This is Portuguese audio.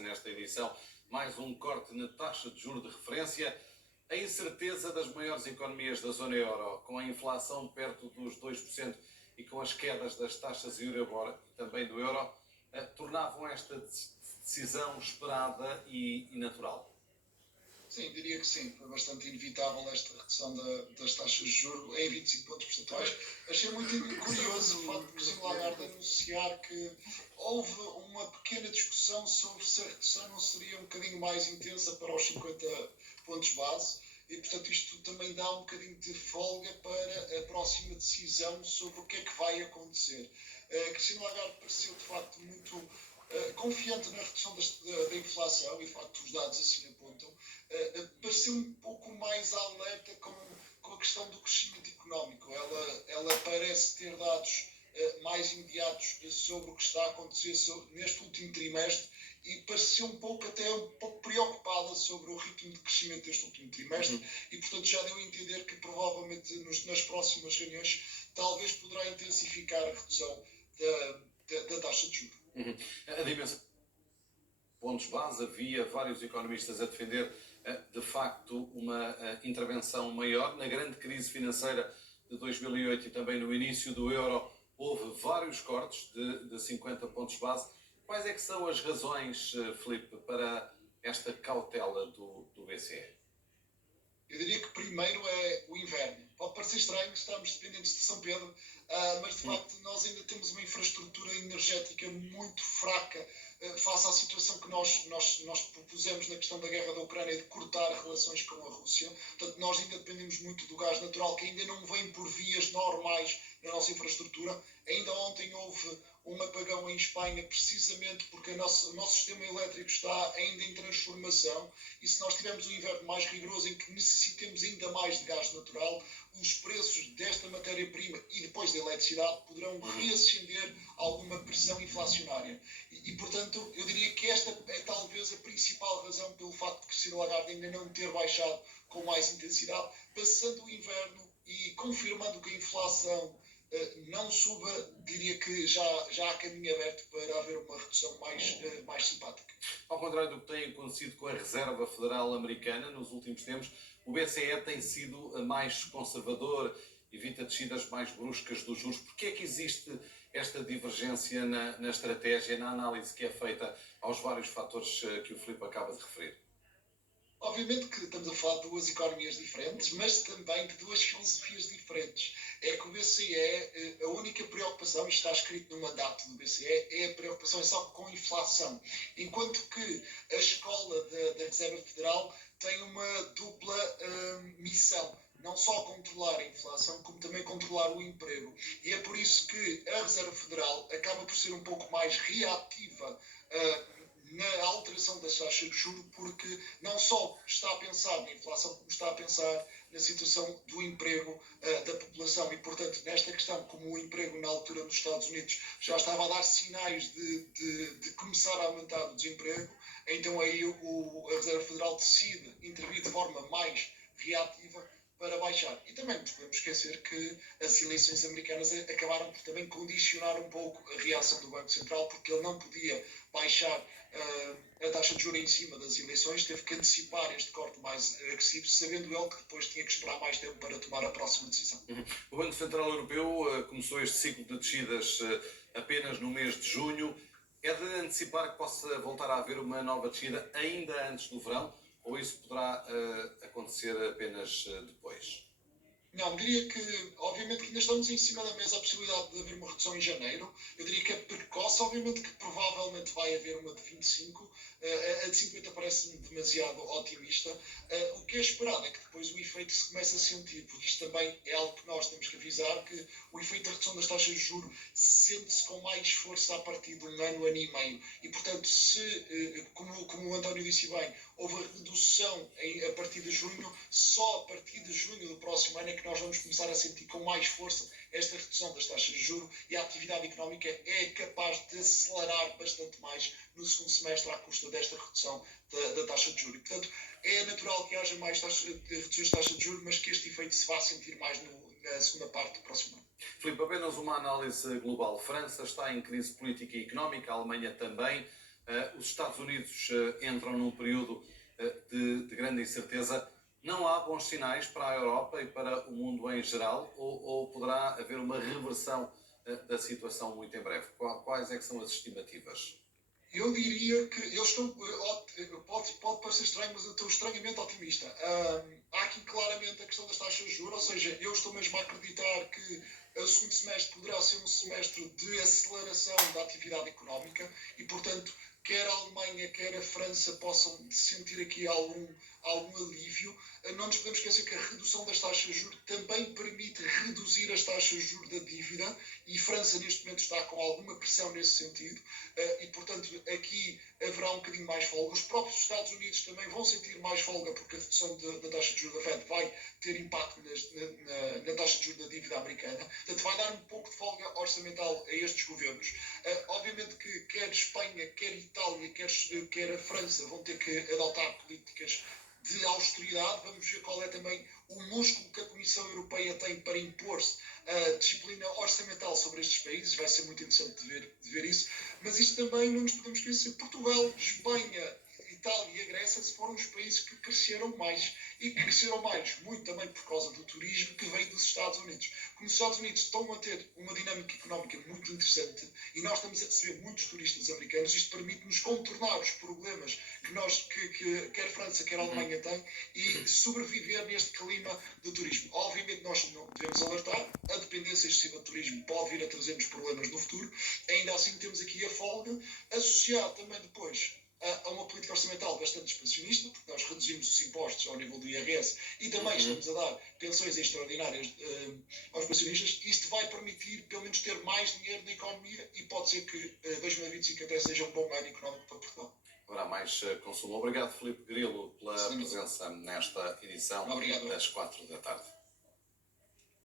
nesta edição mais um corte na taxa de juros de referência. A incerteza das maiores economias da zona euro, com a inflação perto dos 2% e com as quedas das taxas Euribor e também do euro, tornavam esta decisão esperada e natural. Sim, diria que sim. Foi bastante inevitável esta redução das taxas de juros em 25 pontos percentuais. Achei muito curioso o facto de Christine Lagarde anunciar que houve uma pequena discussão sobre se a redução não seria um bocadinho mais intensa para os 50 pontos base. E, portanto, isto também dá um bocadinho de folga para a próxima decisão sobre o que é que vai acontecer. Christine Lagarde pareceu, de facto, muito confiante na redução da inflação, e de facto os dados assim apontam. Pareceu um pouco mais alerta com a questão do crescimento económico. Ela parece ter dados mais imediatos sobre o que está a acontecer neste último trimestre e pareceu um pouco preocupada sobre o ritmo de crescimento deste último trimestre e, portanto, já deu a entender que provavelmente nas próximas reuniões talvez poderá intensificar a redução da taxa de juros. A dimensão pontos base, havia vários economistas a defender de facto uma intervenção maior. Na grande crise financeira de 2008 e também no início do euro houve vários cortes de 50 pontos base. Quais é que são as razões, Filipe, para esta cautela do BCE? Eu diria que primeiro é o inverno. Pode parecer estranho, estamos dependentes de São Pedro, mas de facto nós ainda temos uma infraestrutura energética muito fraca face à situação que nós propusemos na questão da guerra da Ucrânia de cortar relações com a Rússia. Portanto, nós ainda dependemos muito do gás natural, que ainda não vem por vias normais na nossa infraestrutura. Ainda ontem houve um apagão em Espanha, precisamente porque o nosso sistema elétrico está ainda em transformação, e se nós tivermos um inverno mais rigoroso em que necessitemos ainda mais de gás natural, os preços desta matéria-prima e depois da eletricidade poderão reacender alguma pressão inflacionária. E, portanto, eu diria que esta é talvez a principal razão pelo facto de Christine Lagarde ainda não ter baixado com mais intensidade, passando o inverno e confirmando que a inflação não suba, diria que já há caminho aberto para haver uma redução mais simpática. Ao contrário do que tem acontecido com a Reserva Federal Americana nos últimos tempos, o BCE tem sido mais conservador, evita descidas mais bruscas dos juros. Porquê é que existe esta divergência na estratégia, na análise que é feita aos vários fatores que o Filipe acaba de referir? Obviamente que estamos a falar de duas economias diferentes, mas também de duas filosofias diferentes. É que o BCE, a única preocupação, isto está escrito no mandato do BCE, é a preocupação só com a inflação. Enquanto que a escola da Reserva Federal tem uma dupla missão. Não só controlar a inflação, como também controlar o emprego. E é por isso que a Reserva Federal acaba por ser um pouco mais reativa na alteração das taxas de juros, porque não só está a pensar na inflação, como está a pensar na situação do emprego da população. E, portanto, nesta questão, como o emprego na altura nos Estados Unidos já estava a dar sinais de começar a aumentar o desemprego, então aí a Reserva Federal decide intervir de forma mais reativa para baixar. E também nos podemos esquecer que as eleições americanas acabaram por também condicionar um pouco a reação do Banco Central, porque ele não podia baixar a taxa de juros em cima das eleições, teve que antecipar este corte mais agressivo, sabendo ele que depois tinha que esperar mais tempo para tomar a próxima decisão. O Banco Central Europeu começou este ciclo de descidas apenas no mês de junho. É de antecipar que possa voltar a haver uma nova descida ainda antes do verão, ou isso poderá acontecer apenas depois? Não, diria que, obviamente, que ainda estamos em cima da mesa a possibilidade de haver uma redução em janeiro. Eu diria que é precoce, obviamente que provavelmente vai haver uma de 25. A de 50 parece-me demasiado otimista. O que é esperado é que depois o efeito se comece a sentir, porque isto também é algo que nós temos que avisar, que o efeito da redução das taxas de juros sente-se com mais força a partir de um ano e meio. E, portanto, se, como o António disse bem, houve a redução a partir de junho, só a partir de junho do próximo ano é que nós vamos começar a sentir com mais força esta redução das taxas de juros, e a atividade económica é capaz de acelerar bastante mais no segundo semestre à custa desta redução da taxa de juros. E, portanto, é natural que haja mais reduções de taxa de juros, mas que este efeito se vá sentir mais na segunda parte do próximo ano. Filipe, apenas uma análise global. França está em crise política e económica, a Alemanha também. Os Estados Unidos entram num período de grande incerteza. Não há bons sinais para a Europa e para o mundo em geral, ou poderá haver uma reversão da situação muito em breve? Quais é que são as estimativas? Eu diria que eu estou. Pode parecer estranho, mas eu estou estranhamente otimista. Há aqui claramente a questão das taxas de juros, ou seja, eu estou mesmo a acreditar que o segundo semestre poderá ser um semestre de aceleração da atividade económica e, portanto, quer a Alemanha, quer a França possam sentir aqui algum alívio. Não nos podemos esquecer que a redução das taxas de juros também permite reduzir as taxas de juros da dívida e a França neste momento está com alguma pressão nesse sentido e, portanto, aqui haverá um bocadinho mais folga. Os próprios Estados Unidos também vão sentir mais folga porque a redução da taxa de juros da Fed vai ter impacto na taxa de juros da dívida americana. Portanto, vai dar um pouco de folga orçamental a estes governos. Obviamente que quer Espanha, quer Itália, quer a França vão ter que adotar políticas de austeridade. Vamos ver qual é também o músculo que a Comissão Europeia tem para impor-se a disciplina orçamental sobre estes países. Vai ser muito interessante de ver isso. Mas isto também não nos podemos esquecer. Portugal, Espanha, Itália e a Grécia foram os países que cresceram mais. E que cresceram mais, muito também por causa do turismo que veio dos Estados Unidos. Como os Estados Unidos estão a ter uma dinâmica económica muito interessante e nós estamos a receber muitos turistas americanos, isto permite-nos contornar os problemas que quer França, quer a Alemanha têm e sobreviver neste clima do turismo. Obviamente nós não devemos alertar, a dependência excessiva do turismo pode vir a trazer-nos problemas no futuro, ainda assim temos aqui a folga, associado também depois a uma política orçamental bastante expansionista, porque nós reduzimos os impostos ao nível do IRS e também estamos a dar pensões extraordinárias aos pensionistas. Isto vai permitir, pelo menos, ter mais dinheiro na economia e pode ser que 2025 até seja um bom ano económico para Portugal. Haverá mais consumo. Obrigado, Filipe Grilo, pela presença nesta edição das 4 da tarde.